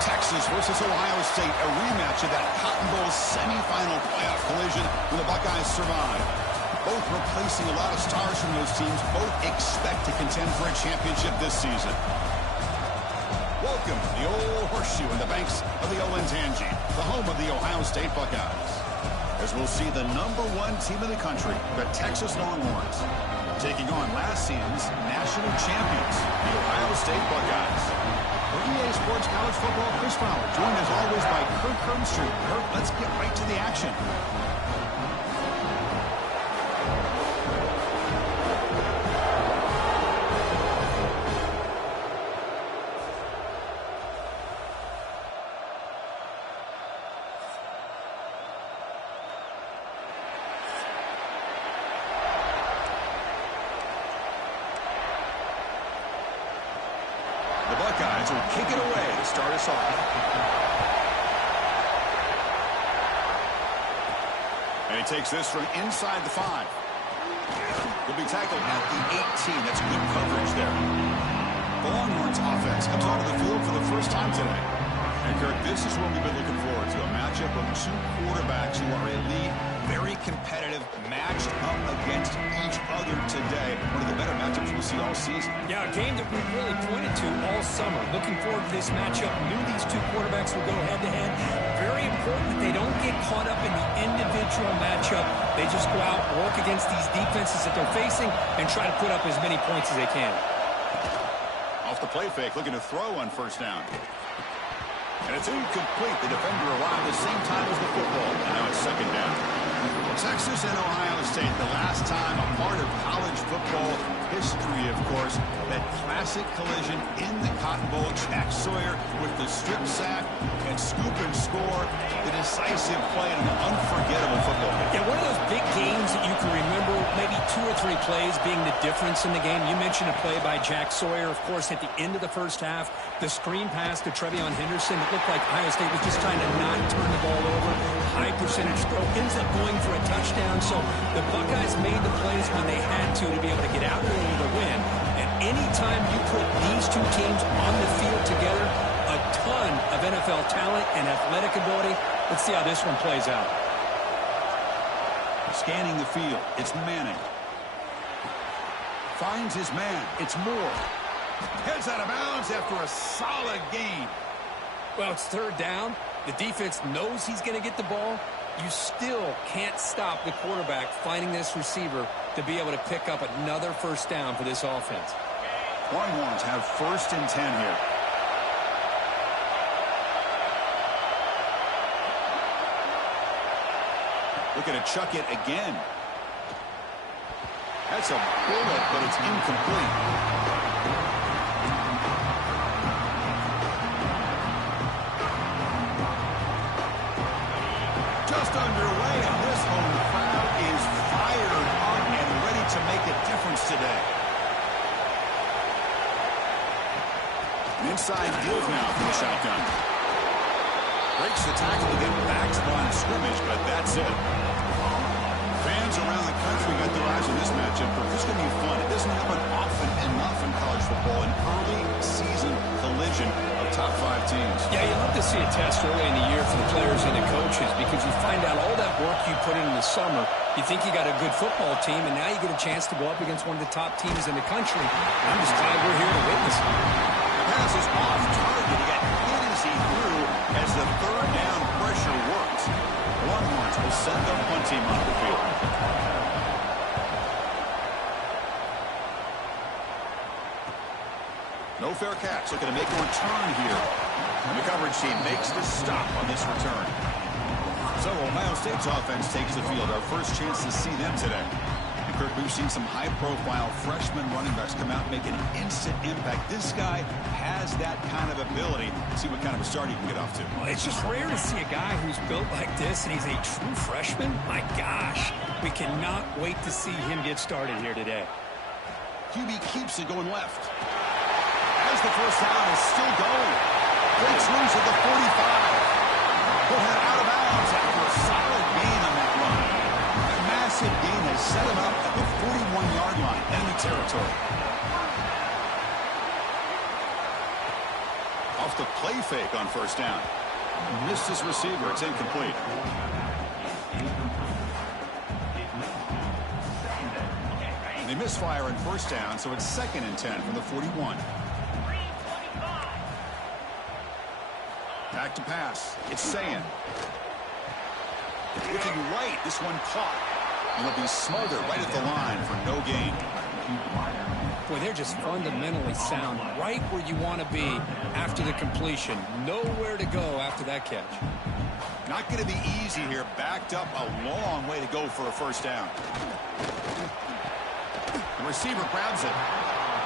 Texas versus Ohio State, a rematch of that Cotton Bowl semifinal playoff collision when the Buckeyes survived. Both replacing a lot of stars from those teams. Both expect to contend for a championship this season. Welcome to the old horseshoe in the banks of the Olentangy, the home of the Ohio State Buckeyes. As we'll see the #1 team in the country, the Texas Longhorns, taking on last season's national champions, the Ohio State Buckeyes. For EA Sports College Football, Chris Fowler, joined as always by Kirk Herbstreit. Kirk, let's get right to the action. The Buckeyes will kick it away to start us off. And he takes this from inside the 5. He'll be tackled at the 18. That's good coverage there. The Longhorns offense comes onto the field for the first time today. And Kirk, this is what we've been looking forward to, a matchup of two quarterbacks who are elite, very competitive, matched up against each other today. One of the better matchups we'll see all season. Yeah, a game that we really pointed to all summer. Looking forward to this matchup. Knew these two quarterbacks would go head-to-head. Very important that they don't get caught up in the individual matchup. They just go out, work against these defenses that they're facing, and try to put up as many points as they can. Off the play fake, looking to throw on first down. And it's incomplete. The defender arrived at the same time as the football. And now it's second down. Texas and Ohio State, the last time a part of college football history, of course. That classic collision in the Cotton Bowl. Jack Sawyer with the strip sack and scoop and score. The decisive play in an unforgettable football game. Yeah, one of those big games that you can remember, maybe 2 or 3 plays being the difference in the game. You mentioned a play by Jack Sawyer, of course, at the end of the first half. The screen pass to Trevion Henderson. It looked like Ohio State was just trying to not turn the ball over. High percentage throw. Ends up going for a touchdown. So the Buckeyes made the plays when they had to be able to get out there with a win. And anytime you put these two teams on the field together, a ton of NFL talent and athletic ability. Let's see how this one plays out. Scanning the field. It's Manning. Finds his man. It's Moore. Heads out of bounds after a solid gain. Well, it's third down. The defense knows he's going to get the ball. You still can't stop the quarterback finding this receiver to be able to pick up another first down for this offense. Longhorns have first and 10 here. Looking to chuck it again. That's a bullet, but it's incomplete. Just underway, and this home crowd is fired up and ready to make a difference today. An inside move now from the shotgun. Breaks the tackle to get back to the line of scrimmage, but that's it. Fans around the country got their eyes on this matchup, but this is going to be fun. It doesn't happen often enough in college football, an early season collision of top 5 teams. Yeah, you love to see a test early in the year for the players and the coaches because you find out all that work you put in the summer. You think you got a good football team, and now you get a chance to go up against one of the top teams in the country. I'm just glad we're here to witness it. The pass is off target. He got hit as he threw as the third down pressure works. Longhorns will send their punt team off the field. No fair catch. Looking to make a return here. And the coverage team makes the stop on this return. So Ohio State's offense takes the field. Our first chance to see them today. And Kirk, we've seen some high-profile freshman running backs come out and make an instant impact. This guy has that kind of ability. See what kind of a start he can get off to. Well, it's just rare to see a guy who's built like this, and he's a true freshman. My gosh, we cannot wait to see him get started here today. QB keeps it going left. As the first down is still going. Breaks loose at the 45. He'll head out of bounds after a solid gain on that run. That massive gain has set him up at the 41-yard line, enemy territory. Off the play fake on first down. Missed his receiver. It's incomplete. They misfire in first down, so it's 2nd and 10 from the 41. Back to pass. It's Sayin. Looking right. This one caught. And it'll be smothered right at the line for no gain. Boy, they're just fundamentally sound right where you want to be after the completion. Nowhere to go after that catch. Not going to be easy here. Backed up a long way to go for a first down. The receiver grabs it.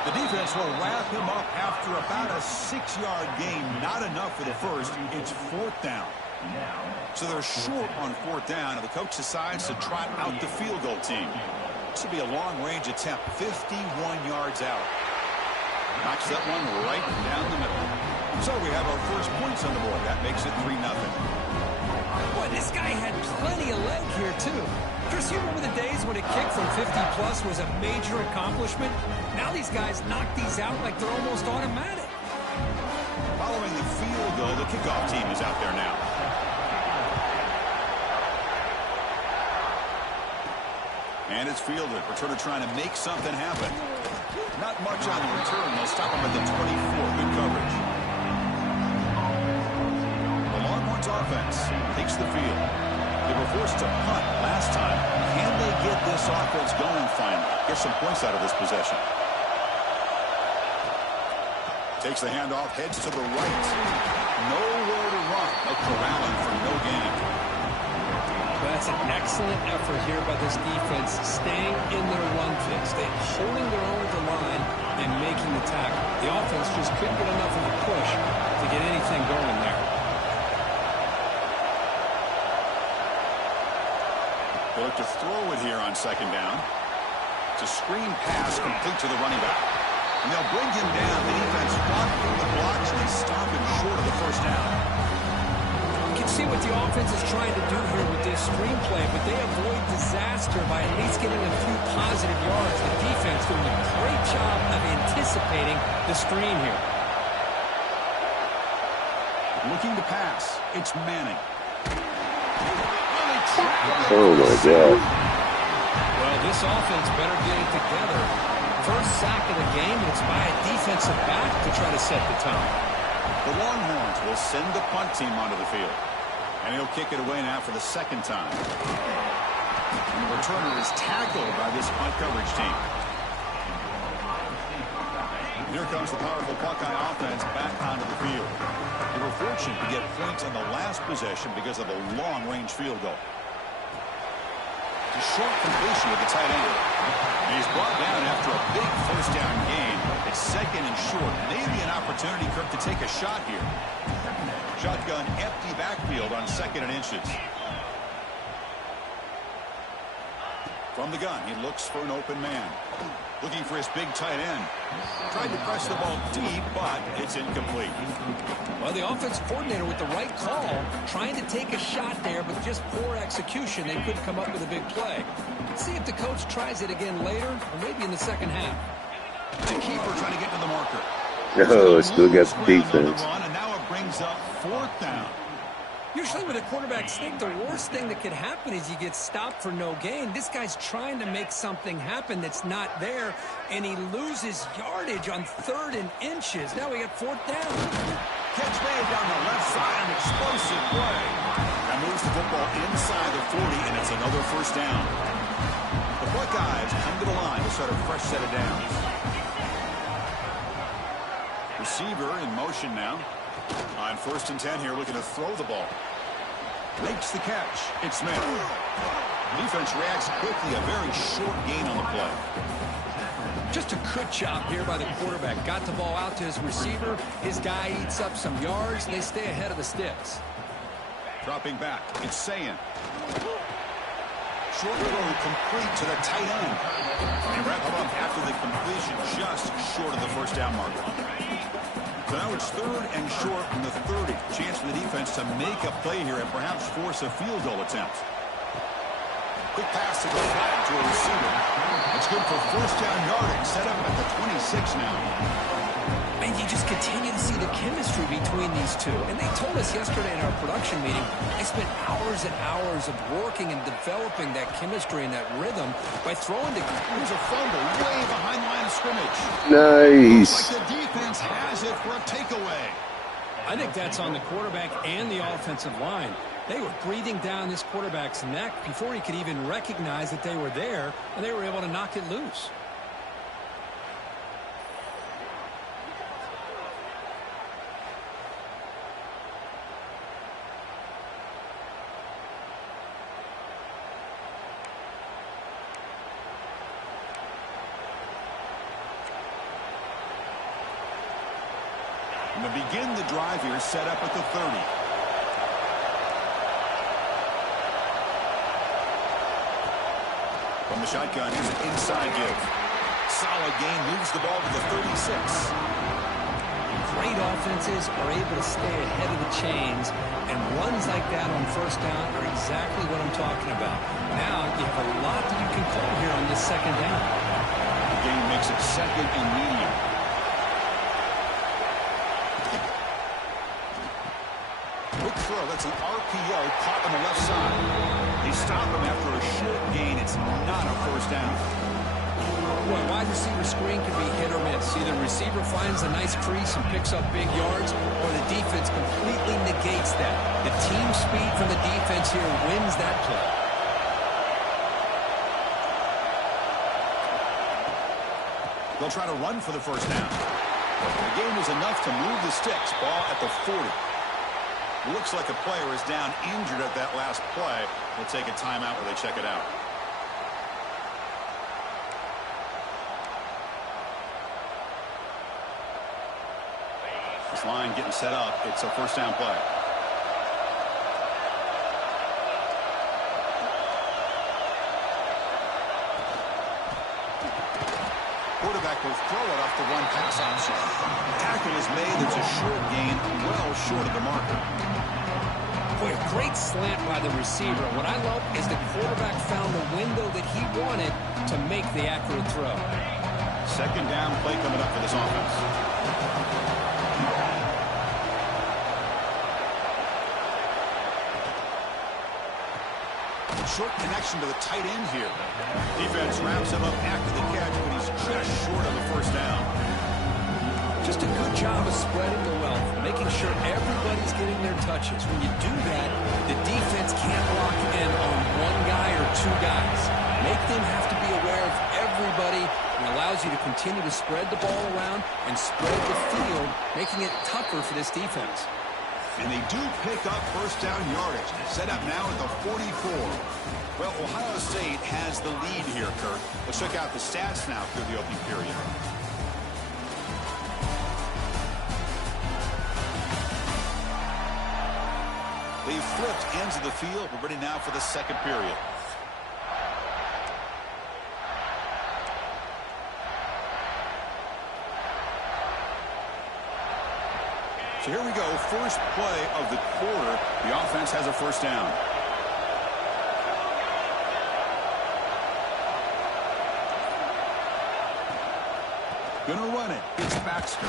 The defense will wrap him up after about a 6-yard gain. Not enough for the first. It's 4th down. So they're short on 4th down, and the coach decides to trot out the field goal team. This will be a long-range attempt, 51 yards out. Knocks that one right down the middle. So we have our first points on the board. That makes it 3-0. Boy, this guy had plenty of leg here, too. Chris, you remember the days when a kick from 50-plus was a major accomplishment? Now these guys knock these out like they're almost automatic. Following the field goal, the kickoff team is out there now. And it's fielded. Returner trying to make something happen. Not much on the return. They'll stop him at the 24. Good coverage. The Longhorns offense takes the field. They were forced to punt last time. Can they get this offense going finally? Get some points out of this possession. Takes the handoff, heads to the right. Nowhere to run. A corralling for no gain. That's an excellent effort here by this defense, staying in their run fix. They're holding their own at the line and making the tackle. The offense just couldn't get enough of a push to get anything going there. They look to throw it here on 2nd down. It's a screen pass complete to the running back. And they'll bring him down. The defense fought through the blocks, and they stop him short of the first down. You can see what the offense is trying to do here with this screenplay, but they avoid disaster by at least getting a few positive yards. The defense doing a great job of anticipating the screen here. Looking to pass. It's Manning. Oh, my God. Well, this offense better get it together. First sack of the game, and it's by a defensive back to try to set the tone. The Longhorns will send the punt team onto the field. And he'll kick it away now for the 2nd time. And the returner is tackled by this punt coverage team. Here comes the powerful Buckeye offense back onto the field. They were fortunate to get points on the last possession because of a long-range field goal. A short completion with the tight end. And he's brought down after a big first down gain. It's 2nd and short. Maybe an opportunity, Kirk, to take a shot here. Shotgun empty backfield on 2nd and inches. From the gun, he looks for an open man. Looking for his big tight end. Tried to press the ball deep, but it's incomplete. Well, the offense coordinator with the right call, trying to take a shot there, but just poor execution. They couldn't come up with a big play. Let's see if the coach tries it again later, or maybe in the 2nd half. The keeper trying to get to the marker. No, still got the defense. And now it brings up 4th down. Usually with a quarterback sneak, the worst thing that could happen is you get stopped for no gain. This guy's trying to make something happen that's not there, and he loses yardage on 3rd and inches. Now we got 4th down. Catch made down the left side, an explosive play. That moves the football inside the 40, and it's another first down. The Buckeyes come to the line to start a fresh set of downs. Receiver in motion now. On 1st and 10 here, looking to throw the ball. Makes the catch. It's Smith. Defense reacts quickly. A very short gain on the play. Just a good job here by the quarterback. Got the ball out to his receiver. His guy eats up some yards. They stay ahead of the sticks. Dropping back. It's Sayin. Short throw complete to the tight end. They wrap him up after the completion, just short of the first down marker. So now it's 3rd and short from the 30. Chance for the defense to make a play here and perhaps force a field goal attempt. Quick pass to the flat to a receiver. It's good for first down yardage. Set up at the 26 now. And you just continue to see the chemistry between these two. And they told us yesterday in our production meeting, they spent hours and hours of working and developing that chemistry and that rhythm by throwing to... Here's a fumble way behind the line of scrimmage. Nice. Looks like the defense has it for a takeaway. I think that's on the quarterback and the offensive line. They were breathing down this quarterback's neck before he could even recognize that they were there, and they were able to knock it loose. And to begin the drive here, set up at the 30. From the shotgun, here's an inside give. Solid gain, moves the ball to the 36. Great offenses are able to stay ahead of the chains, and runs like that on first down are exactly what I'm talking about. Now you have a lot that you can call here on this second down. The game makes it second and medium. Quick throw, that's an RPO caught on the left side. They stop him after a short gain. It's not a first down. Boy, wide receiver screen can be hit or miss. Either the receiver finds a nice crease and picks up big yards, or the defense completely negates that. The team speed from the defense here wins that play. They'll try to run for the first down. The game was enough to move the sticks. Ball at the 40. Looks like a player is down injured at that last play. We'll take a timeout while they check it out. This line getting set up. It's a first down play. Quarterback will throw it off the run pass option. Tackle is made. There's a short gain, well short of the marker. Boy, a great slant by the receiver. What I love is the quarterback found the window that he wanted to make the accurate throw. Second down play coming up for this offense. Short connection to the tight end here. Defense wraps him up after the catch, but he's just short of the first down. Just a good job of spreading the wealth, making sure everybody's getting their touches. When you do that, the defense can't lock in on one guy or two guys. Make them have to be aware of everybody, and allows you to continue to spread the ball around and spread the field, making it tougher for this defense. And they do pick up first down yardage. Set up now at the 44. Well, Ohio State has the lead here, Kurt. Let's check out the stats now through the opening period. They've flipped ends of the field. We're ready now for the second period. So here we go. First play of the quarter. The offense has a first down. Gonna run it. It's Baxter.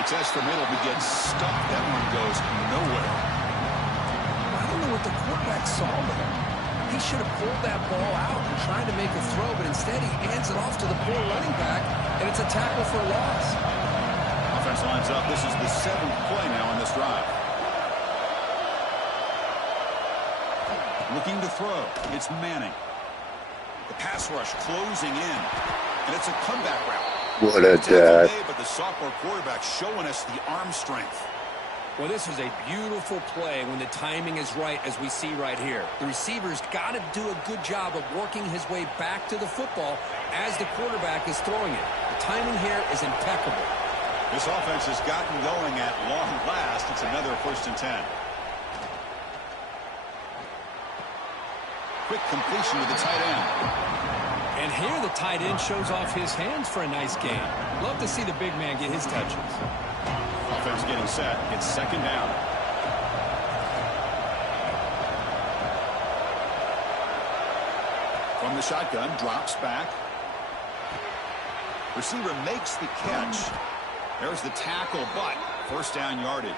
It's Estamiddle who gets stuck. That one goes nowhere. I don't know what the quarterback saw there. He should have pulled that ball out and tried to make a throw, but instead he hands it off to the poor running back, and it's a tackle for a loss. Offense lines up. This is the 7th play now on this drive. Looking to throw. It's Manning. The pass rush closing in. And it's a comeback route. What a dad. But the sophomore quarterback showing us the arm strength. Well, this is a beautiful play when the timing is right, as we see right here. The receiver's got to do a good job of working his way back to the football as the quarterback is throwing it. The timing here is impeccable. This offense has gotten going at long last. It's another 1st and 10. Quick completion to the tight end. And here the tight end shows off his hands for a nice gain. Love to see the big man get his touches. Offense getting set. It's second down. From the shotgun, drops back. Receiver makes the catch. There's the tackle, but first down yardage.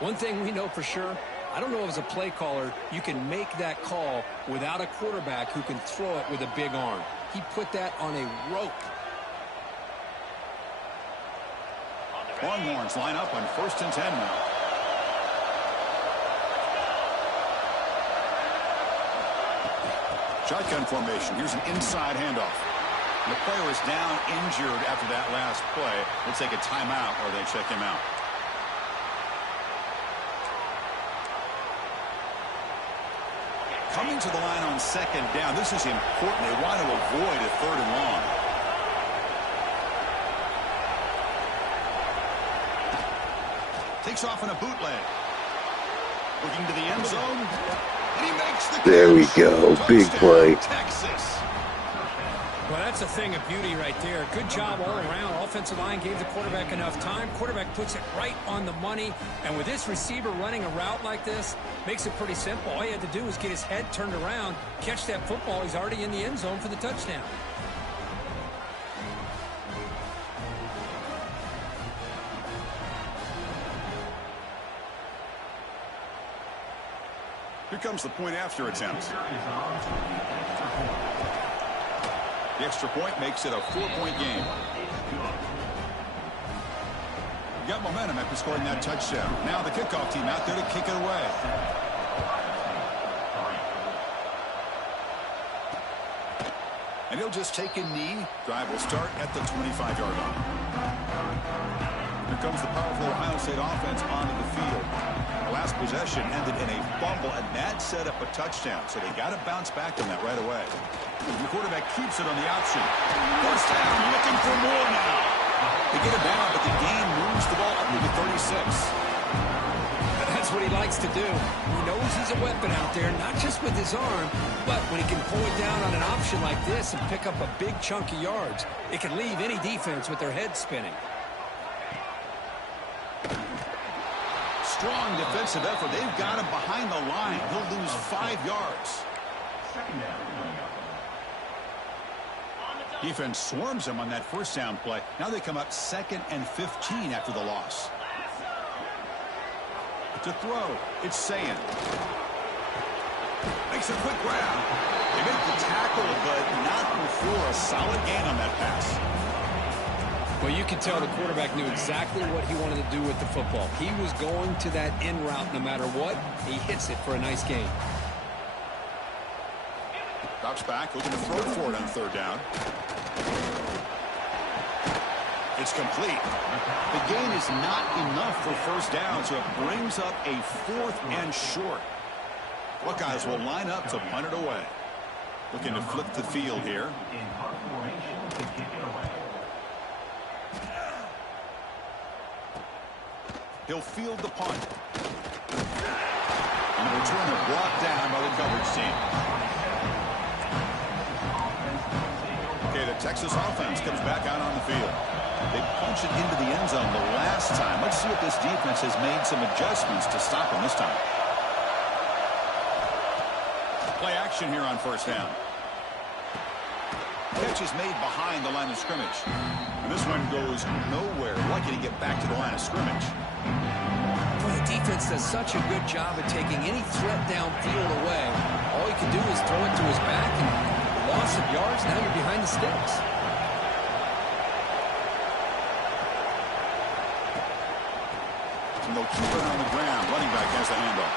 One thing we know for sure, I don't know as a play caller, you can make that call without a quarterback who can throw it with a big arm. He put that on a rope. Longhorns line up on 1st and 10 now. Shotgun formation. Here's an inside handoff. The player is down injured after that last play. We'll take a timeout or they check him out. Coming to the line on 2nd down. This is important. They want to avoid a 3rd and long. Takes off in a bootleg. Looking to the end zone. And he makes the catch. There we go. Big play. Texas. Well, that's a thing of beauty right there. Good job all around. Offensive line gave the quarterback enough time. Quarterback puts it right on the money. And with this receiver running a route like this, makes it pretty simple. All he had to do was get his head turned around, catch that football. He's already in the end zone for the touchdown. Here comes the point after attempt. The extra point makes it a 4-point game. You got momentum after scoring that touchdown. Now the kickoff team out there to kick it away. And he'll just take a knee. Drive will start at the 25-yard line. Here comes the powerful Ohio State offense onto the field. The last possession ended in a fumble, and that set up a touchdown. So they got to bounce back on that right away. The quarterback keeps it on the option. First down, looking for more now. They get it down, but the game moves the ball up to the 36. That's what he likes to do. He knows he's a weapon out there, not just with his arm, but when he can pull it down on an option like this and pick up a big chunk of yards, it can leave any defense with their head spinning. Strong defensive effort. They've got him behind the line. He'll lose 5 yards. Defense swarms him on that first down play. Now they come up 2nd and 15 after the loss. To throw, it's Sayin. Makes a quick grab. They make the tackle, but not before a solid gain on that pass. Well, you can tell the quarterback knew exactly what he wanted to do with the football. He was going to that in route no matter what. He hits it for a nice gain. Drops back, looking to throw for it on 3rd down. It's complete. The gain is not enough for first down, so it brings up a 4th and short. Buckeyes will line up to punt it away. Looking to flip the field here. He'll field the punt. And the returner brought down by the coverage team. Okay, the Texas offense comes back out on the field. They punch it into the end zone the last time. Let's see if this defense has made some adjustments to stop them this time. Play action here on first down. Catch is made behind the line of scrimmage. And this one goes nowhere. Lucky to get back to the line of scrimmage. Well, the defense does such a good job of taking any threat downfield away. All he can do is throw it to his back, and loss of yards, now you're behind the sticks. And they'll keep it on the ground. Running back has the handoff.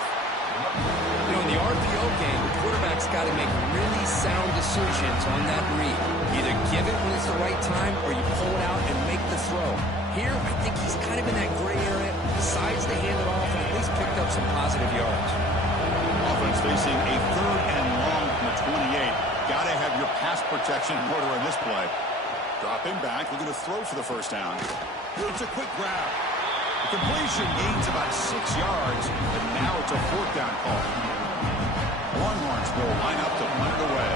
You know, in the RPO game, the quarterback's got to make really sound decisions on that read. Either give it when it's the right time, or you pull it out and make the throw. Here, I think he's kind of in that gray area, decides to hand it off, and at least picked up some positive yards. Offense facing a 3rd and long from the 28. Got to have your pass protection in order on this play. Dropping back, looking to throw for the first down. It's a quick grab. The completion gains about 6 yards, but now it's a 4th down call. Longhorns will line up to punt it away.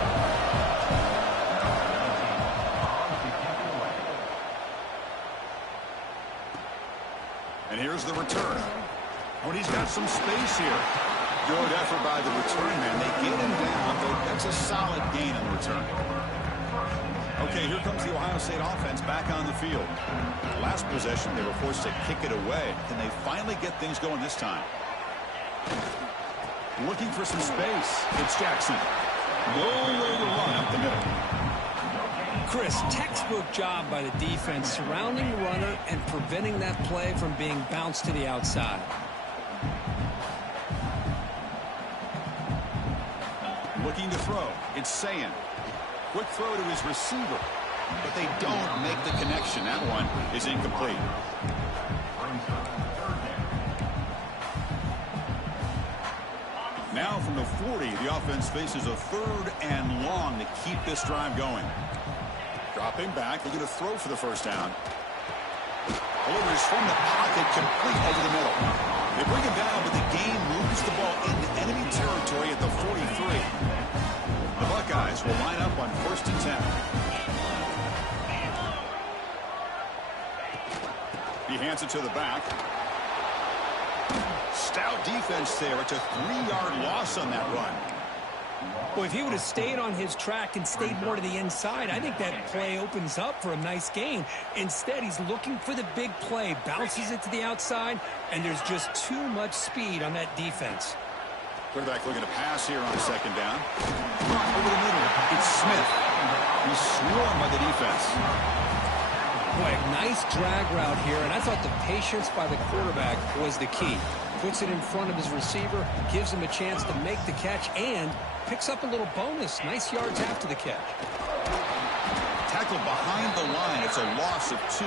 And here's the return. When he's got some space here. Good effort by the return man. They get him down, but that's a solid gain on the return. Okay, here comes the Ohio State offense back on the field. Last possession, they were forced to kick it away. Can they finally get things going this time? Looking for some space. It's Jackson. Nowhere to run up the middle. Chris, textbook job by the defense surrounding the runner and preventing that play from being bounced to the outside. Looking to throw. It's Sayin. Quick throw to his receiver. But they don't make the connection. That one is incomplete. Now from the 40, the offense faces a 3rd and long to keep this drive going. Dropping back, looking to throw for the first down. Delivers from the pocket, complete over the middle. They bring him down, but the game moves the ball into enemy territory at the 43. The Buckeyes will line up on 1st and 10. He hands it to the back. Stout defense there. It's a 3-yard loss on that run. Well, if he would have stayed on his track and stayed more to the inside, I think that play opens up for a nice gain. Instead, he's looking for the big play, bounces it to the outside, and there's just too much speed on that defense. Quarterback looking to pass here on 2nd down. Over the middle, it's Smith. He's swarmed by the defense. Boy, a nice drag route here, and I thought the patience by the quarterback was the key. Puts it in front of his receiver, gives him a chance to make the catch, and picks up a little bonus. Nice yards after the catch. Tackled behind the line. It's a loss of 2.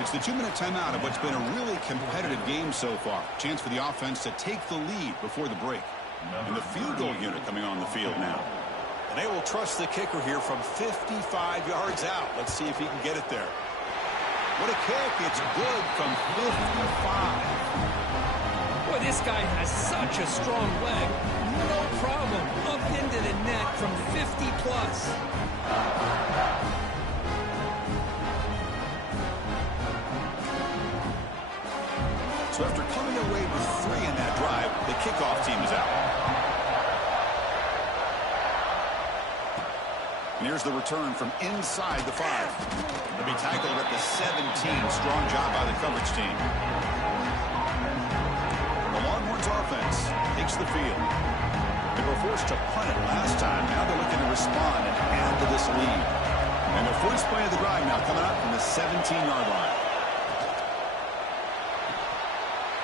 It's the 2-minute timeout of what's been a really competitive game so far. Chance for the offense to take the lead before the break. And the field goal unit coming on the field now. And they will trust the kicker here from 55 yards out. Let's see if he can get it there. What a kick. It's good from 55. Boy, this guy has such a strong leg. No problem. Up into the net from 50+. So after coming away with 3 in that drive, the kickoff team is out. And here's the return from inside the 5. They'll be tackled at the 17. Strong job by the coverage team. The Longhorns offense takes the field. They were forced to punt it last time. Now they're looking to respond and add to this lead. And their first play of the drive now coming up from the 17-yard line.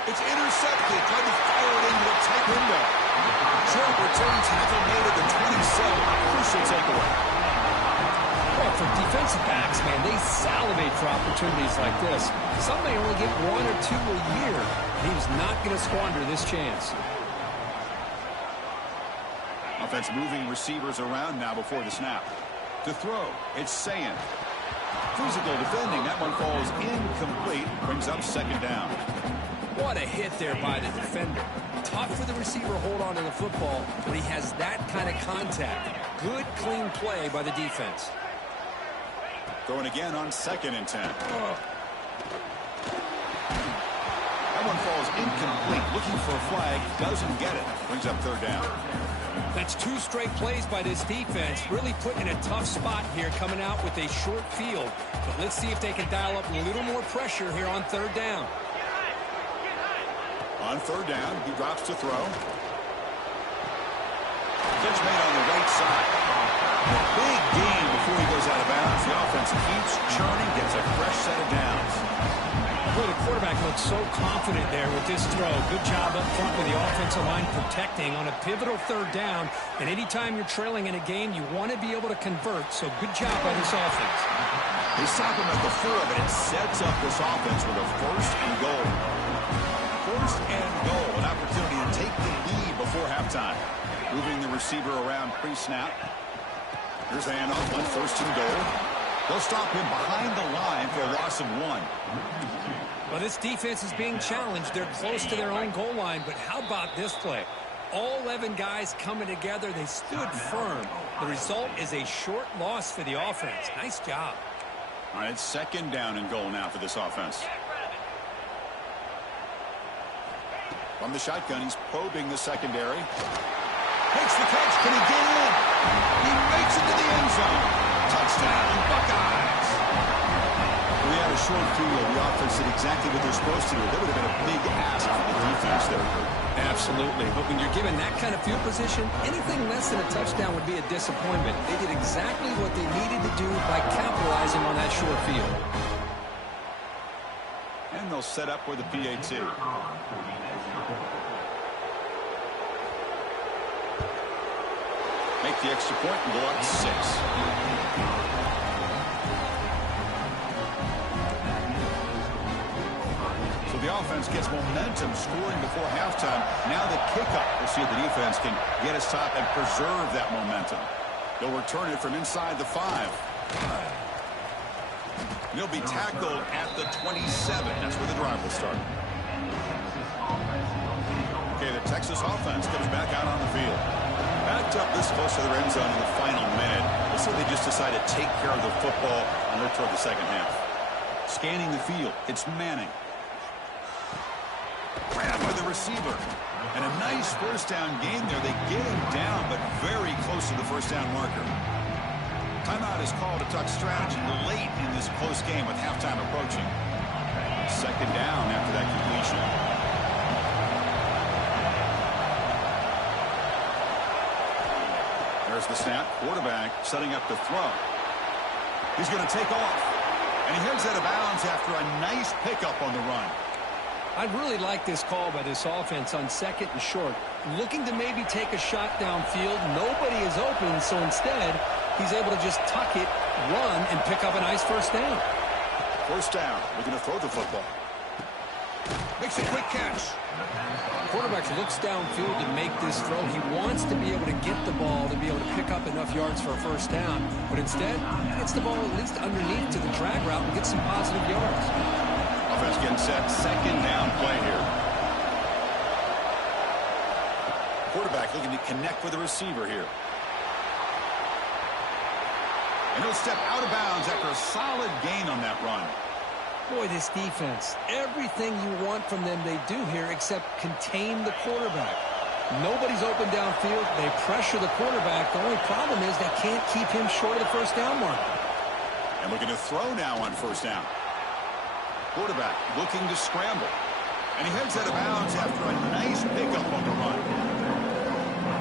It's intercepted. Tried to fire it into a tight window. Short return tackle made at the 27. Crucial takeaway. Well, for defensive backs, man, they salivate for opportunities like this. Some may only get 1 or 2 a year. He was not going to squander this chance. Offense moving receivers around now before the snap. To throw, it's Sayin. Physical defending. That one falls incomplete. Brings up 2nd down. What a hit there by the defender. Tough for the receiver to hold on to the football when he has that kind of contact. Good, clean play by the defense. Throwing again on 2nd and 10. That one falls incomplete. Looking for a flag. Doesn't get it. Brings up 3rd down. That's 2 straight plays by this defense. Really put in a tough spot here coming out with a short field. But let's see if they can dial up a little more pressure here on 3rd down. On 3rd down, he drops to throw. Catch made on the right side. A big gain before he goes out of bounds. The offense keeps churning, gets a fresh set of downs. Boy, the quarterback looks so confident there with this throw. Good job up front with the offensive line protecting on a pivotal 3rd down. And anytime you're trailing in a game, you want to be able to convert. So good job by this offense. They stop him at the 4, but it sets up this offense with a 1st and goal. 1st and goal, an opportunity to take the lead before halftime. Moving the receiver around pre-snap. Here's the handoff on 1st and goal. They'll stop him behind the line for a loss of 1. Well, this defense is being challenged. They're close to their own goal line, but how about this play? All 11 guys coming together. They stood firm. The result is a short loss for the offense. Nice job. All right, it's 2nd down and goal now for this offense. From the shotgun, he's probing the secondary. Makes the catch. Can he get in? He makes it to the end zone. short field, the offense did exactly what they're supposed to do. That would have been a big ask for the defense there. Absolutely. But when you're given that kind of field position, anything less than a touchdown would be a disappointment. They did exactly what they needed to do by capitalizing on that short field. And they'll set up with the PAT. Make the extra point and go up 6. So the offense gets momentum scoring before halftime. Now the kickoff. We'll see if the defense can get a stop and preserve that momentum. They'll return it from inside the 5. He'll be tackled at the 27. That's where the drive will start. Okay, the Texas offense comes back out on the field. Backed up this close to their end zone in the final minute. Let's say they just decide to take care of the football and look toward the second half. Scanning the field, it's Manning. Grabbed by the receiver. And a nice first down game there. They get him down, but very close to the first down marker. Timeout is called to talk strategy late in this close game with halftime approaching. Second down after that completion. There's the snap. Quarterback setting up the throw. He's going to take off. And he heads out of bounds after a nice pickup on the run. I'd really like this call by this offense on second and short. Looking to maybe take a shot downfield. Nobody is open, so instead, he's able to just tuck it, run, and pick up a nice first down. First down. Looking to throw the football. Makes a quick catch. Quarterback looks downfield to make this throw. He wants to be able to get the ball to be able to pick up enough yards for a first down. But instead, he gets the ball at least underneath to the drag route and gets some positive yards. Offense getting set. Second down play here. Quarterback looking to connect with the receiver here. And he'll step out of bounds after a solid gain on that run. Boy, this defense, everything you want from them they do here except contain the quarterback. Nobody's open downfield. They pressure the quarterback. The only problem is they can't keep him short of the first down mark. And looking to throw now on first down. Quarterback looking to scramble. And he heads out of bounds after a nice pickup on the run.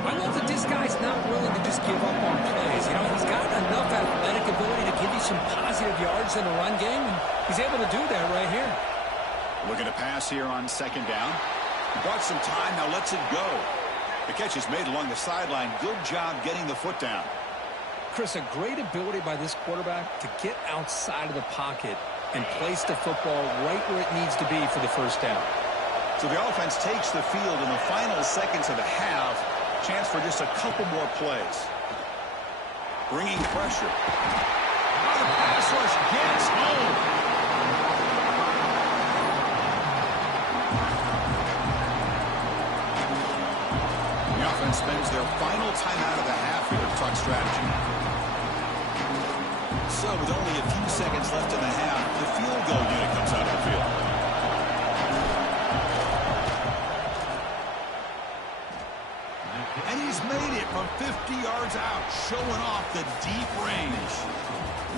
I love that this guy's not willing to just give up on plays. You know, he's got enough athletic ability to give you some positive yards in the run game, and he's able to do that right here. Looking to pass here on second down. Bought some time, now lets it go. The catch is made along the sideline. Good job getting the foot down. Chris, a great ability by this quarterback to get outside of the pocket and place the football right where it needs to be for the first down. So the offense takes the field in the final seconds of the half. Chance for just a couple more plays. Bringing pressure. Oh, the pass rush gets home. The offense spends their final timeout of the half here to talk strategy. So with only a few seconds left in the half, the field goal unit comes out of the field. And he's made it from 50 yards out, showing off the deep range.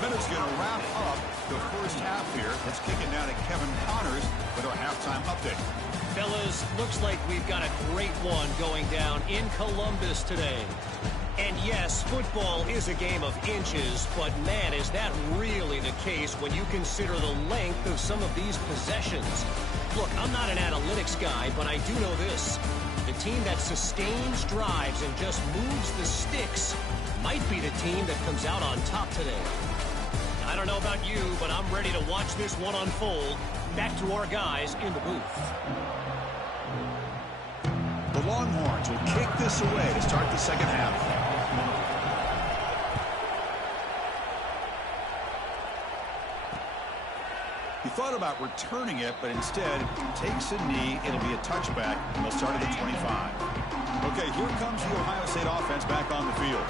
Minute's going to wrap up the first half here. Let's kick it now to Kevin Connors with our halftime update. Fellas, looks like we've got a great one going down in Columbus today. And yes, football is a game of inches, but man, is that really the case when you consider the length of some of these possessions. Look, I'm not an analytics guy, but I do know this. The team that sustains drives and just moves the sticks might be the team that comes out on top today. I don't know about you, but I'm ready to watch this one unfold. Back to our guys in the booth. The Longhorns will kick this away to start the second half. He thought about returning it, but instead takes a knee. It'll be a touchback, and they'll start at the 25. Okay, here comes the Ohio State offense back on the field.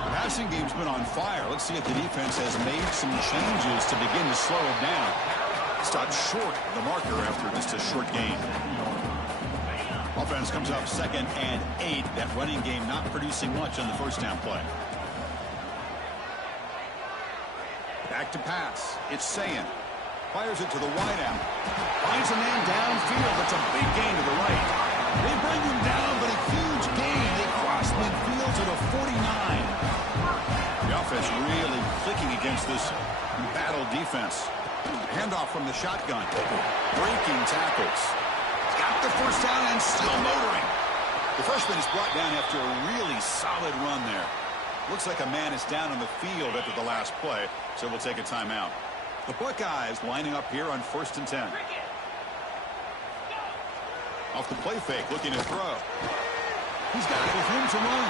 The passing game's been on fire. Let's see if the defense has made some changes to begin to slow it down. Stopped short of the marker after just a short gain. Offense comes up 2nd and 8. That running game not producing much on the first down play. Back to pass. It's Sayin. Fires it to the wide out. Finds a man downfield. It's a big gain to the right. They bring him down, but a huge gain. They cross midfield to the 49. The offense really clicking against this battle defense. Handoff from the shotgun. Breaking tackles. He's got the first down and still motoring. The freshman is brought down after a really solid run there. Looks like a man is down on the field after the last play, so we'll take a timeout. The Buckeyes lining up here on 1st and 10. Off the play fake, looking to throw. He's got it with room to run.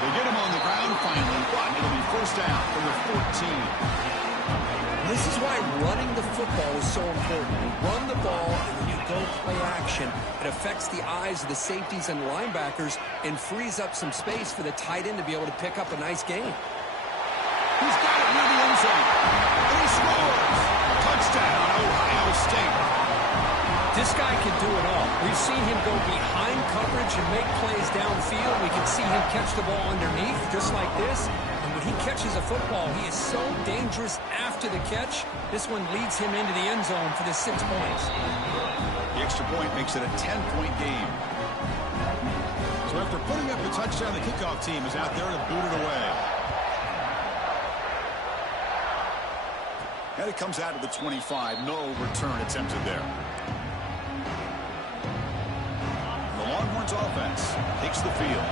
They get him on the ground finally, but it'll be first down from the 14. This is why running the football is so important. You run the ball, and when you go play action, it affects the eyes of the safeties and linebackers and frees up some space for the tight end to be able to pick up a nice gain. He's got it near the end zone. And he scores. Touchdown, Ohio State. This guy can do it all. We've seen him go behind coverage and make plays downfield. We can see him catch the ball underneath, just like this. And when he catches a football, he is so dangerous after the catch. This one leads him into the end zone for the 6 points. The extra point makes it a 10-point game. So after putting up a touchdown, the kickoff team is out there to boot it away. And it comes out of the 25. No return attempted there. The Longhorns offense takes the field.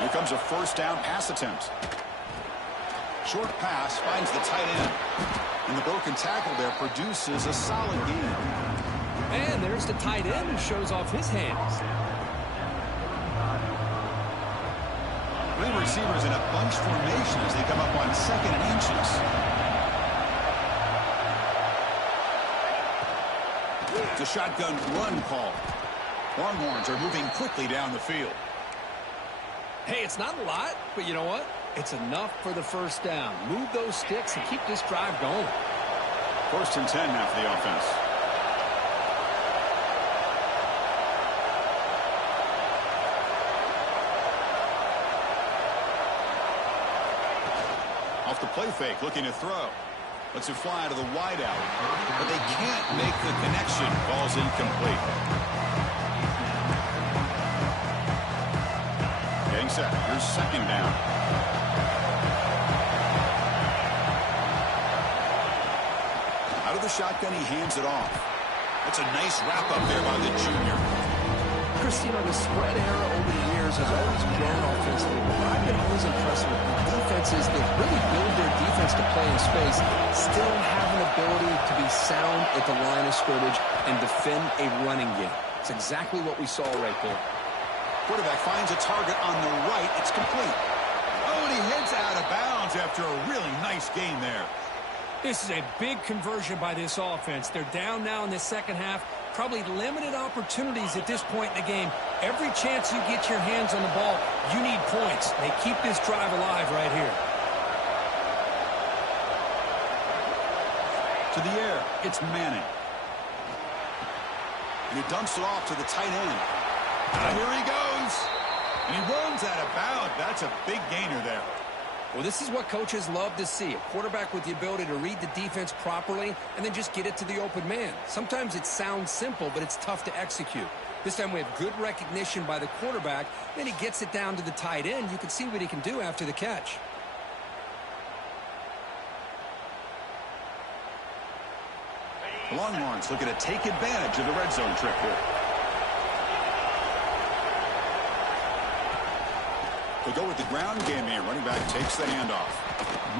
Here comes a first down pass attempt. Short pass finds the tight end. And the broken tackle there produces a solid gain. And there's the tight end who shows off his hands. Three receivers in a bunch formation as they come up on 2nd and inches. It's a shotgun run call. Longhorns are moving quickly down the field. Hey, it's not a lot, but you know what? It's enough for the first down. Move those sticks and keep this drive going. 1st and 10 now for the offense. Off the play fake, looking to throw. Lets it fly to the wide out. But they can't make the connection. Ball's incomplete. Getting set. Here's 2nd down. Out of the shotgun, he hands it off. That's a nice wrap-up there by the junior. Christina, the spread era over the years has always grown offensively, but what I've been always impressed with defenses that really build their defense to play in space still have an ability to be sound at the line of scrimmage and defend a running game. It's exactly what we saw right there. Quarterback finds a target on the right. It's complete. Oh, and he heads out of bounds after a really nice gain there. This is a big conversion by this offense. They're down now in the second half. Probably limited opportunities at this point in the game. Every chance you get your hands on the ball, you need points. They keep this drive alive right here. To the air, it's Manning. And he dumps it off to the tight end. And here he goes. And he runs out of bounds. That's a big gainer there. Well, this is what coaches love to see. A quarterback with the ability to read the defense properly and then just get it to the open man. Sometimes it sounds simple, but it's tough to execute. This time we have good recognition by the quarterback. Then he gets it down to the tight end. You can see what he can do after the catch. The Longhorns looking to take advantage of the red zone trip here. They go with the ground game here. Running back takes the handoff.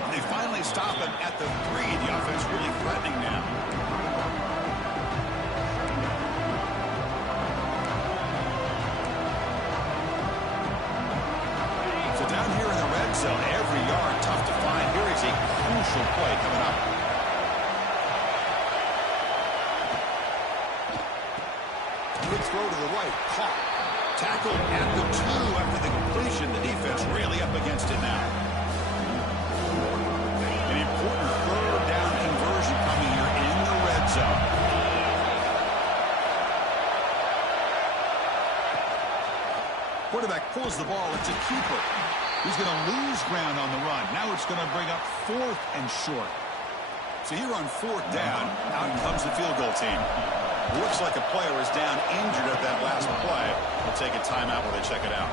And they finally stop him at the 3. The offense really threatening now. So down here in the red zone, every yard tough to find. Here is a crucial play coming up. Quick throw to the right. Caught. Tackled at the 2 after the completion. The defense really up against it now. An important 3rd down conversion coming here in the red zone. Quarterback pulls the ball. It's a keeper. He's going to lose ground on the run. Now it's going to bring up 4th and short. So here on 4th down, out comes the field goal team. Looks like a player is down injured at that last play. They'll take a timeout while they check it out.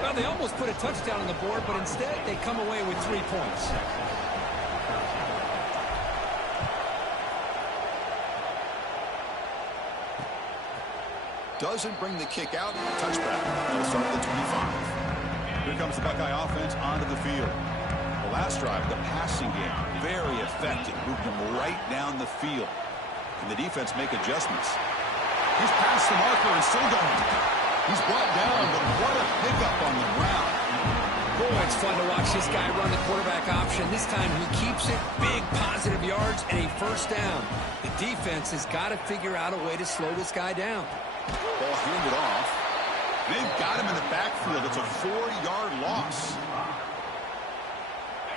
Well, they almost put a touchdown on the board, but instead they come away with 3 points. Doesn't bring the kick out. Touchback. They'll start at the 25. Here comes the Buckeye offense onto the field. The last drive, the passing game, very effective. Moved them right down the field. And the defense make adjustments. He's past the marker and still going. He's brought down, but what a pickup on the ground. Boy, it's fun to watch this guy run the quarterback option. This time he keeps it, big positive yards, and a first down. The defense has got to figure out a way to slow this guy down. Ball handed off. They've got him in the backfield. It's a 4-yard loss.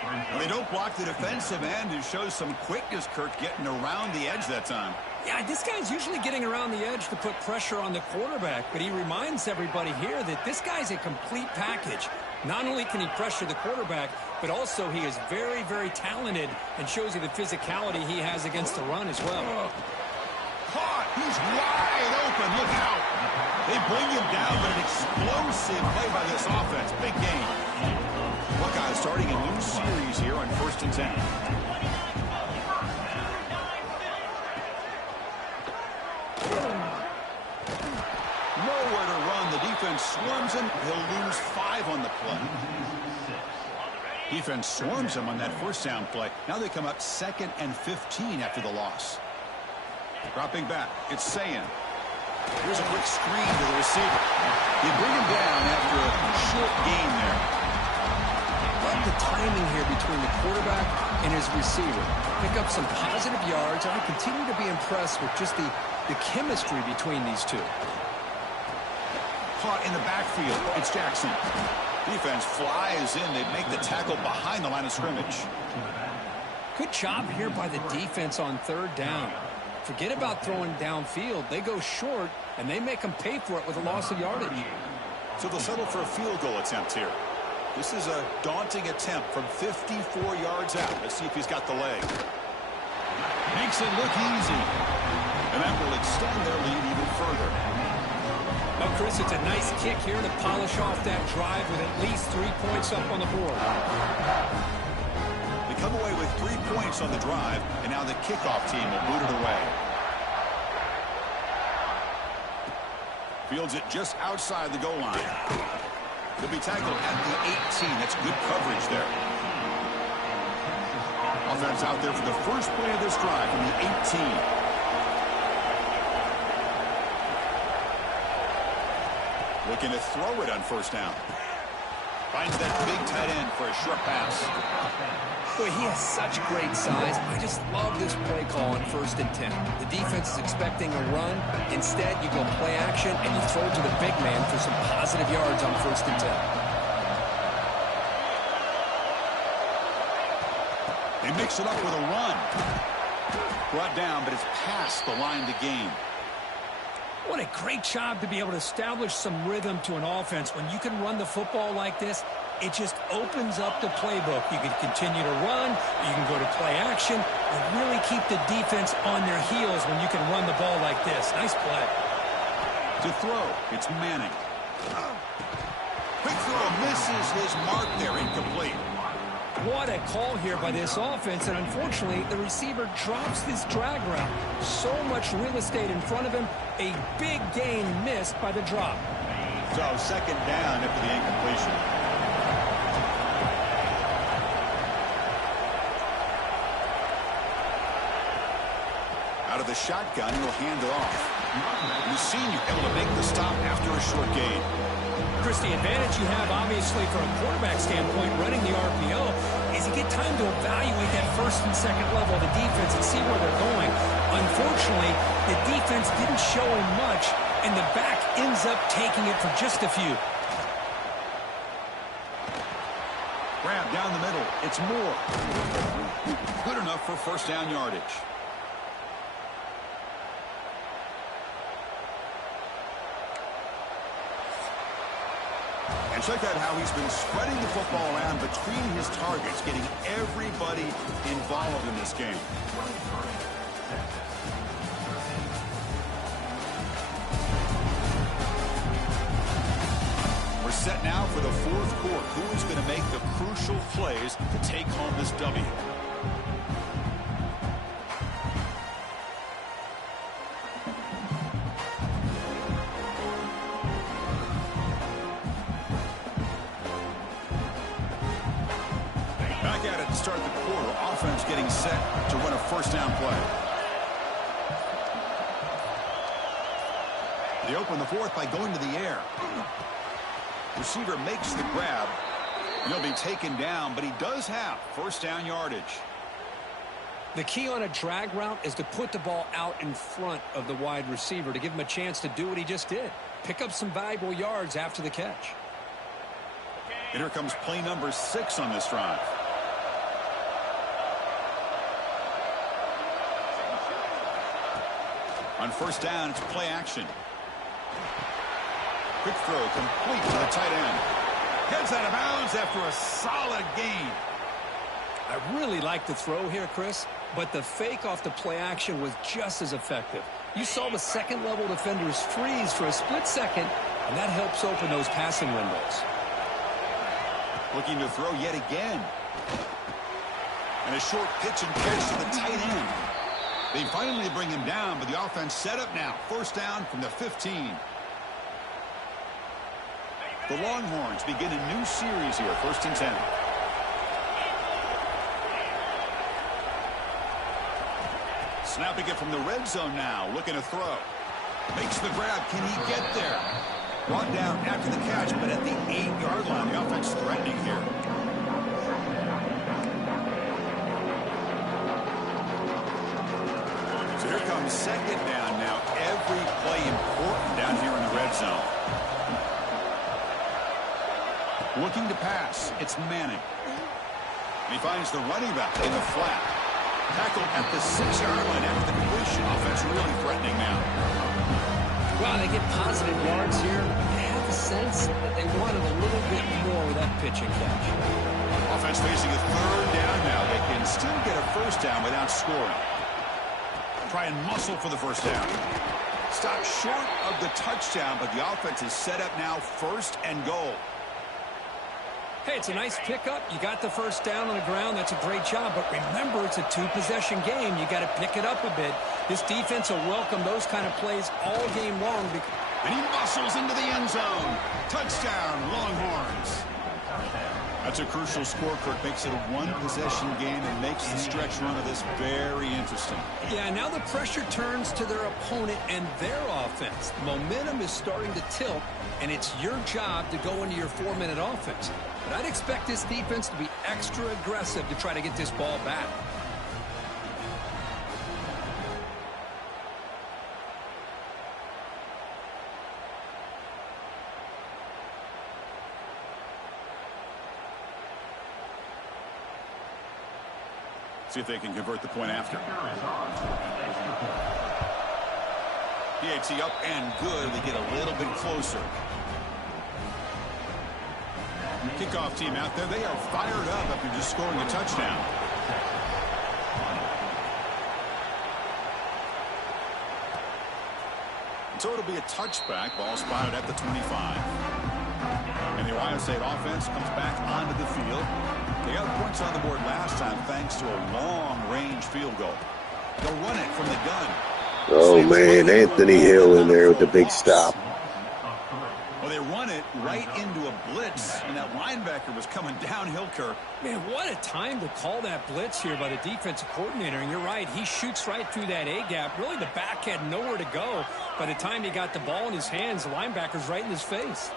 And they don't block the defensive end, who shows some quickness, Kirk, getting around the edge that time. Yeah, this guy's usually getting around the edge to put pressure on the quarterback, but he reminds everybody here that this guy's a complete package. Not only can he pressure the quarterback, but also he is very, very talented and shows you the physicality he has against the run as well. Caught. He's wide open. Look out. They bring him down, but an explosive play by this offense. Big game. Buckeyes starting a new series here on 1st and 10. Nowhere to run. The defense swarms him. He'll lose 5 on the play. Defense swarms him on that first down play. Now they come up 2nd and 15 after the loss. Dropping back, it's Sayan. Here's a quick screen to the receiver. They bring him down after a short gain there. Love the timing here between the quarterback and his receiver. Pick up some positive yards, and I continue to be impressed with just the chemistry between these two. Caught in the backfield, it's Jackson. Defense flies in. They make the tackle behind the line of scrimmage. Good job here by the defense on 3rd down. Forget about throwing downfield. They go short, and they make them pay for it with a loss of yardage. So they'll settle for a field goal attempt here. This is a daunting attempt from 54 yards out. Let's see if he's got the leg. Makes it look easy. And that will extend their lead even further. Well, Chris, it's a nice kick here to polish off that drive with at least 3 points up on the board. They come away with 3 points on the drive, and now the kickoff team will boot it away. Fields it just outside the goal line. He'll be tackled at the 18. That's good coverage there. Offense out there for the first play of this drive from the 18. Looking to throw it on 1st down. Finds that big tight end for a short pass. Boy, he has such great size. I just love this play call on 1st and 10. The defense is expecting a run. Instead, you go play action, and you throw it to the big man for some positive yards on 1st and 10. They mix it up with a run. Brought down, but it's past the line to gain. What a great job to be able to establish some rhythm to an offense. When you can run the football like this, it just opens up the playbook. You can continue to run, you can go to play action, and really keep the defense on their heels when you can run the ball like this. Nice play. To throw, it's Manning. Quick throw, misses his mark there, incomplete. What a call here by this offense, and unfortunately, the receiver drops this drag route. So much real estate in front of him, a big gain missed by the drop. So 2nd down after the incompletion. Out of the shotgun, he'll hand it off. The senior able to make the stop after a short gain. Chris, the advantage you have, obviously, from a quarterback standpoint, running the RPO, is you get time to evaluate that 1st and 2nd level of the defense and see where they're going. Unfortunately, the defense didn't show him much, and the back ends up taking it for just a few. Grab down the middle. It's Moore. Good enough for 1st down yardage. And check out how he's been spreading the football around between his targets, getting everybody involved in this game. We're set now for the fourth quarter. Who is going to make the crucial plays to take home this W? Back at it to start the quarter. Offense getting set to run a first down play. They open the fourth by going to the air. Receiver makes the grab. He'll be taken down, but he does have first down yardage. The key on a drag route is to put the ball out in front of the wide receiver to give him a chance to do what he just did. Pick up some valuable yards after the catch. And here comes play number 6 on this drive. On first down, it's play action. Quick throw complete to the tight end. Heads out of bounds after a solid gain. I really like the throw here, Chris, but the fake off the play action was just as effective. You saw the second-level defenders freeze for a split second, and that helps open those passing windows. Looking to throw yet again. And a short pitch and catch to the tight end. They finally bring him down, but the offense set up now. First down from the 15. The Longhorns begin a new series here, 1st and 10. Snapping it from the red zone now, looking to throw. Makes the grab. Can he get there? Brought down after the catch, but at the 8-yard line, the offense threatening here. So here comes second down now. Every play important down here in the red zone. Looking to pass. It's Manning. He finds the running back in the flat. Tackled at the 6-yard line after the completion. Offense really threatening now. Wow, they get positive yards here. I have the sense that they wanted a little bit more with that pitch and catch. Offense facing a 3rd down now. They can still get a first down without scoring. Try and muscle for the first down. Stop short of the touchdown, but the offense is set up now 1st and goal. Hey, it's a nice pickup. You got the first down on the ground. That's a great job. But remember, it's a 2-possession game. You got to pick it up a bit. This defense will welcome those kind of plays all game long. And he muscles into the end zone. Touchdown, Longhorns. That's a crucial score, Kirk. Makes it a 1-possession game and makes the stretch run of this very interesting. Yeah, now the pressure turns to their opponent and their offense. The momentum is starting to tilt, and it's your job to go into your 4-minute offense. But I'd expect this defense to be extra aggressive to try to get this ball back. See if they can convert the point after. PAT up and good. They get a little bit closer. Kickoff team out there. They are fired up after just scoring a touchdown. So it'll be a touchback. Ball spotted at the 25. And the Ohio State offense comes back onto the field. They got points on the board last time thanks to a long-range field goal. They'll run it from the gun. Oh, man, Anthony Hill in there with the big stop. Well, they run it right into a blitz, and that linebacker was coming downhill, Kirk. Man, what a time to call that blitz here by the defensive coordinator. And you're right, he shoots right through that A-gap. Really, the back had nowhere to go. By the time he got the ball in his hands, the linebacker's right in his face.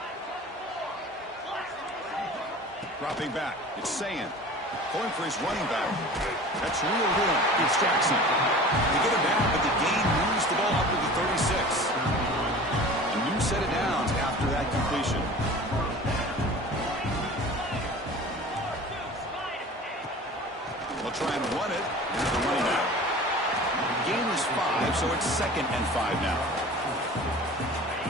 Dropping back, it's Sayan. Going for his running back. That's real good. It's Jackson. They get him down, but the gain moves the ball up to the 36. And you set it down after that completion. They'll try and run it. Here's the running back. Gain is 5, so it's 2nd and 5 now.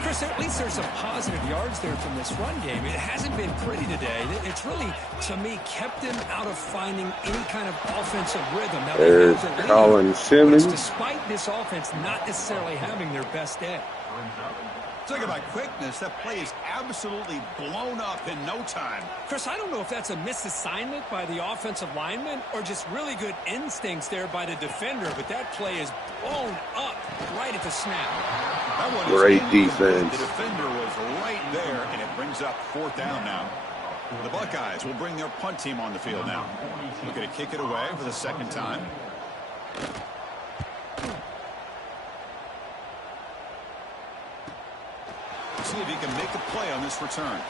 Chris, at least there's some positive yards there from this run game. It hasn't been pretty today. It's really, to me, kept them out of finding any kind of offensive rhythm. Now, There's Colin Simmons. Despite this offense not necessarily having their best day. Talk about quickness. That play is absolutely blown up in no time. Chris, I don't know if that's a misassignment by the offensive lineman or just really good instincts there by the defender, but that play is blown up right at the snap. That one Great is defense. The defender was right there, and it brings up 4th down now. The Buckeyes will bring their punt team on the field now. Looking to kick it away for the 2nd time. See if he can make a play on this return.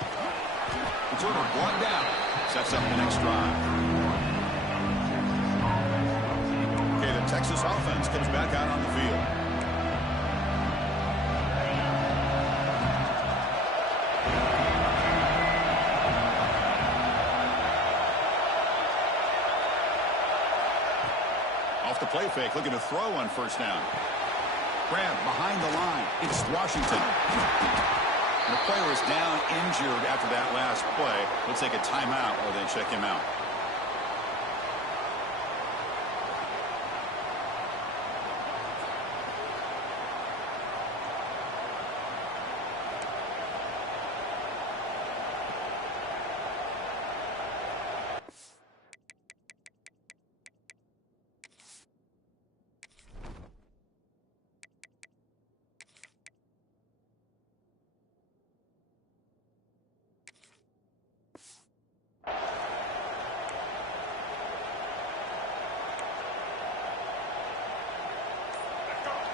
Returner brought down. Sets up the next drive. Okay, the Texas offense comes back out on the field. Off the play fake, looking to throw on 1st down. Grab behind the line. It's Washington. And the player is down injured after that last play. We'll take a timeout while they check him out.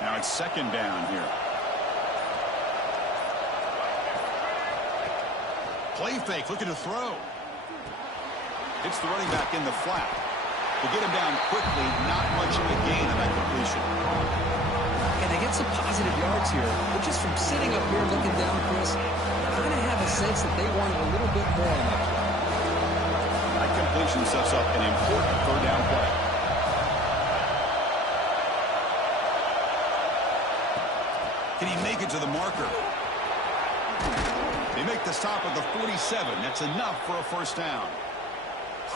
Now it's 2nd down here. Play fake, looking to throw. It's the running back in the flat. To get him down quickly, not much of a gain on that completion. And they get some positive yards here, but just from sitting up here looking down, Chris, I kind of have a sense that they wanted a little bit more on that play. That completion sets up an important 3rd down play. Can he make it to the marker? They make the stop at the 47. That's enough for a 1st down.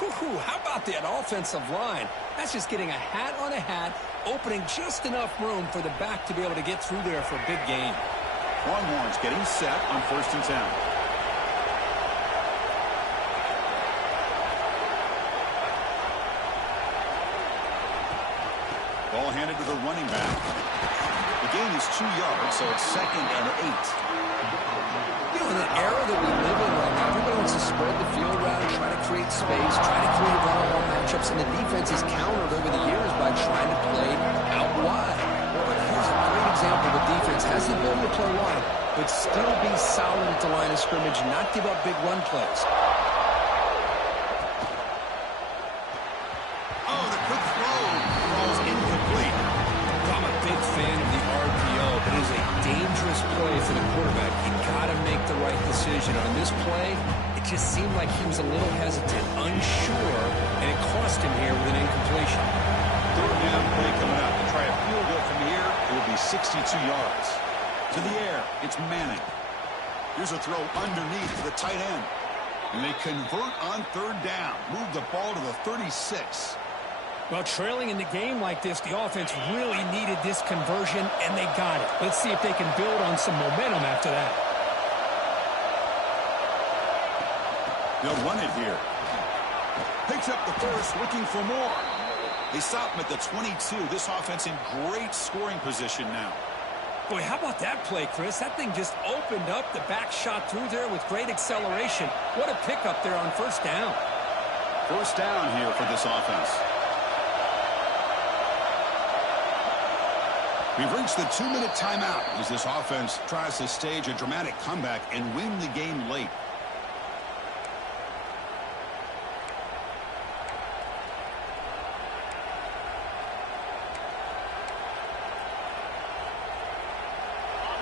Whew, how about that offensive line? That's just getting a hat on a hat, opening just enough room for the back to be able to get through there for a big gain. Longhorns getting set on 1st and 10. Ball handed to the running back. The gain is 2 yards, so it's 2nd and 8. You know, in the era that we live in right now, everybody wants to spread the field around, try to create space, try to create one-on-one matchups, and the defense is countered over the years by trying to play out wide. But here's a great example. The defense has the ability to play wide, but still be solid at the line of scrimmage, not give up big run plays. Oh, the quick throw falls incomplete. I'm a big fan of the RPO, but it is a dangerous play for the quarterback. You got to make the right decision. On this play, it just seemed like he was a little hesitant, unsure, and it cost him here with an incompletion. 3rd down play coming up. To try a field goal from here, it will be 62 yards. To the air, it's Manning. Here's a throw underneath to the tight end. And they convert on 3rd down. Move the ball to the 36. Well, trailing in the game like this, the offense really needed this conversion, and they got it. Let's see if they can build on some momentum after that. They'll run it here. Picks up the 1st, looking for more. They stop him at the 22. This offense in great scoring position now. Boy, how about that play, Chris? That thing just opened up. The back shot through there with great acceleration. What a pickup there on 1st down. 1st down here for this offense. We've reached the 2-minute timeout as this offense tries to stage a dramatic comeback and win the game late.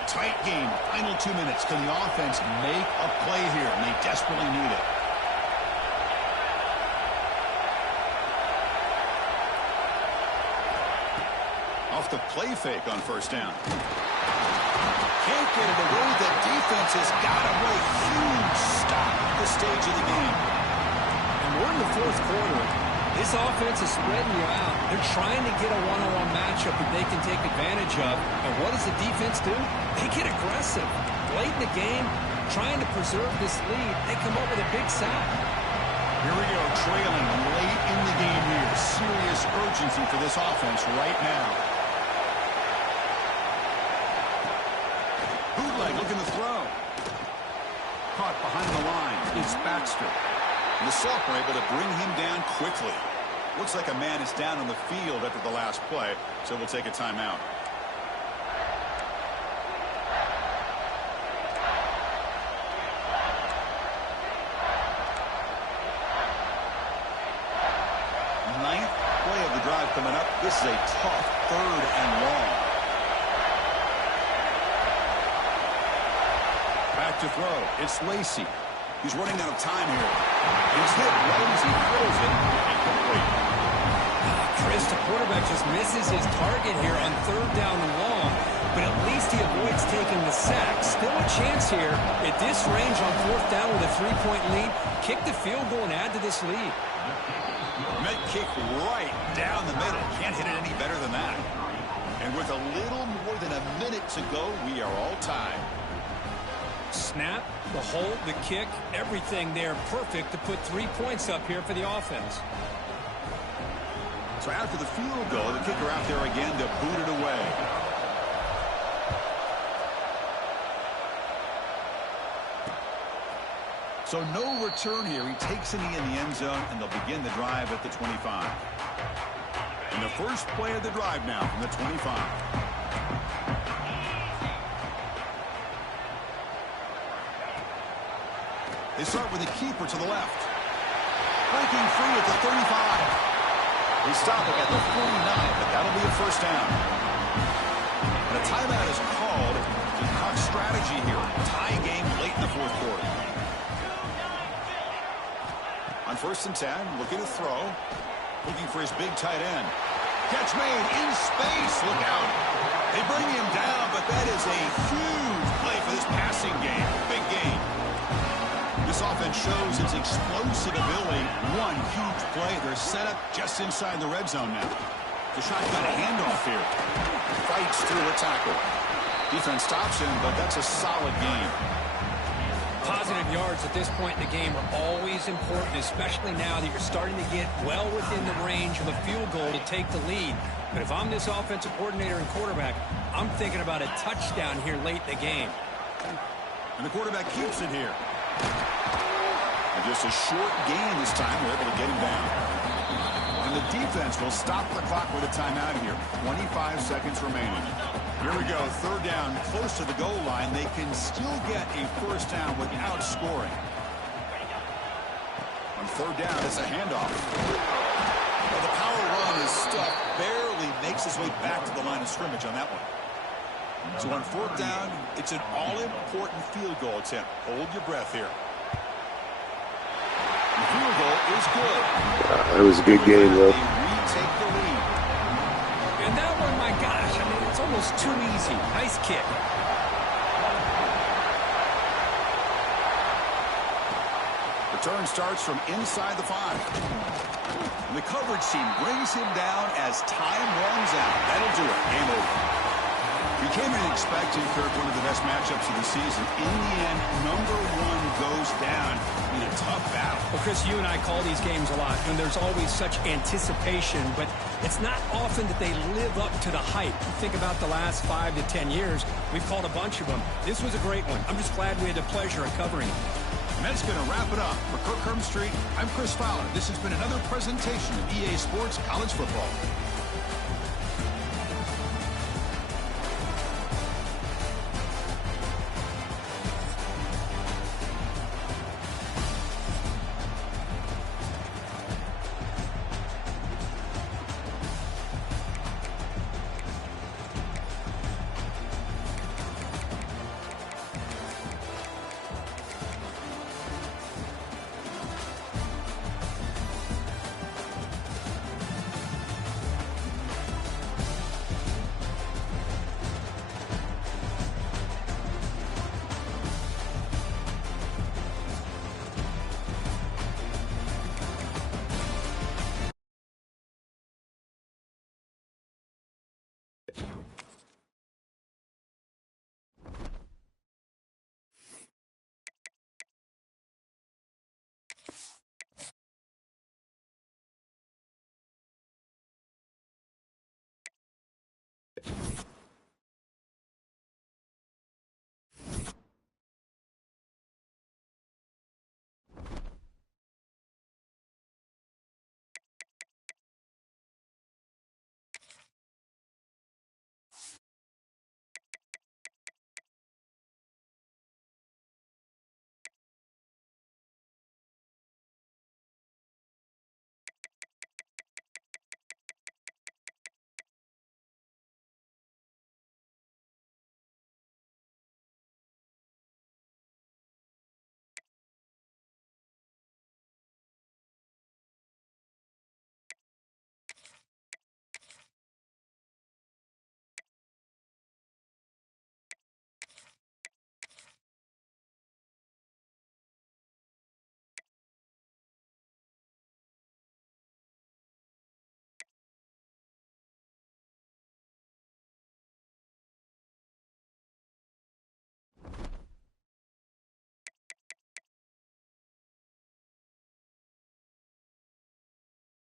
Tight game, final 2 minutes. Can the offense make a play here? And they desperately need it. Off the play fake on 1st down. Can't get it away. The defense has got him with a huge stop at this stage of the game. And we're in the fourth quarter. This offense is spreading you out. They're trying to get a one-on-one matchup that they can take advantage of. And what does the defense do? They get aggressive. Late in the game, trying to preserve this lead, they come up with a big sack. Here we go, trailing late in the game here. Serious urgency for this offense right now. Bootleg looking to throw. Caught behind the line. It's Baxter. And the Soft were able to bring him down quickly. Looks like a man is down on the field after the last play, so we'll take a timeout. Ninth play of the drive coming up. This is a tough 3rd and long. Back to throw. It's Lacy. He's running out of time here. He's hit right as he throws it. Incomplete. Chris, the quarterback just misses his target here on 3rd down and long, but at least he avoids taking the sack. Still a chance here at this range on 4th down with a 3-point lead. Kick the field goal and add to this lead. Met kick right down the middle. Can't hit it any better than that. And with a little more than a minute to go, we are all tied. Snap, the hold, the kick, everything there perfect to put 3 points up here for the offense. So after the field goal, the kicker out there again to boot it away. So no return here. He takes it in the end zone, and they'll begin the drive at the 25. And the first play of the drive now from the 25. They start with a keeper to the left. Breaking free at the 35. They stop it at the 49, but that'll be a first down. And a timeout is called. Peacock strategy here. Tie game late in the fourth quarter. On 1st and 10, looking to throw. Looking for his big tight end. Catch made in space. Look out. They bring him down, but that is a huge play for this passing game. Big game. This offense shows its explosive ability. One huge play. They're set up just inside the red zone now. The shotgun handoff here. Fights through a tackle. Defense stops him, but that's a solid game. Positive yards at this point in the game are always important, especially now that you're starting to get well within the range of a field goal to take the lead. But if I'm this offensive coordinator and quarterback, I'm thinking about a touchdown here late in the game. And the quarterback keeps it here. And just a short gain this time. They're able to get him down. And the defense will stop the clock with a timeout here. 25 seconds remaining. Here we go. 3rd down, close to the goal line. They can still get a first down without scoring. On 3rd down, it's a handoff. Well, the power run is stuffed. Barely makes his way back to the line of scrimmage on that one. So on 4th down, it's an all-important field goal attempt. Hold your breath here. The field goal is good. That was a good game, though. They retake the lead. And that one, my gosh, I mean, it's almost too easy. Nice kick. Return starts from inside the 5. And the coverage team brings him down as time runs out. That'll do it. Game over. We came in expecting, Kirk, one of the best matchups of the season. In the end, number 1 goes down in a tough battle. Well, Chris, you and I call these games a lot, and there's always such anticipation, but it's not often that they live up to the hype. You think about the last 5 to 10 years, we've called a bunch of them. This was a great one. I'm just glad we had the pleasure of covering it. And that's going to wrap it up. For Kirk Hermstreet, I'm Chris Fowler. This has been another presentation of EA Sports College Football.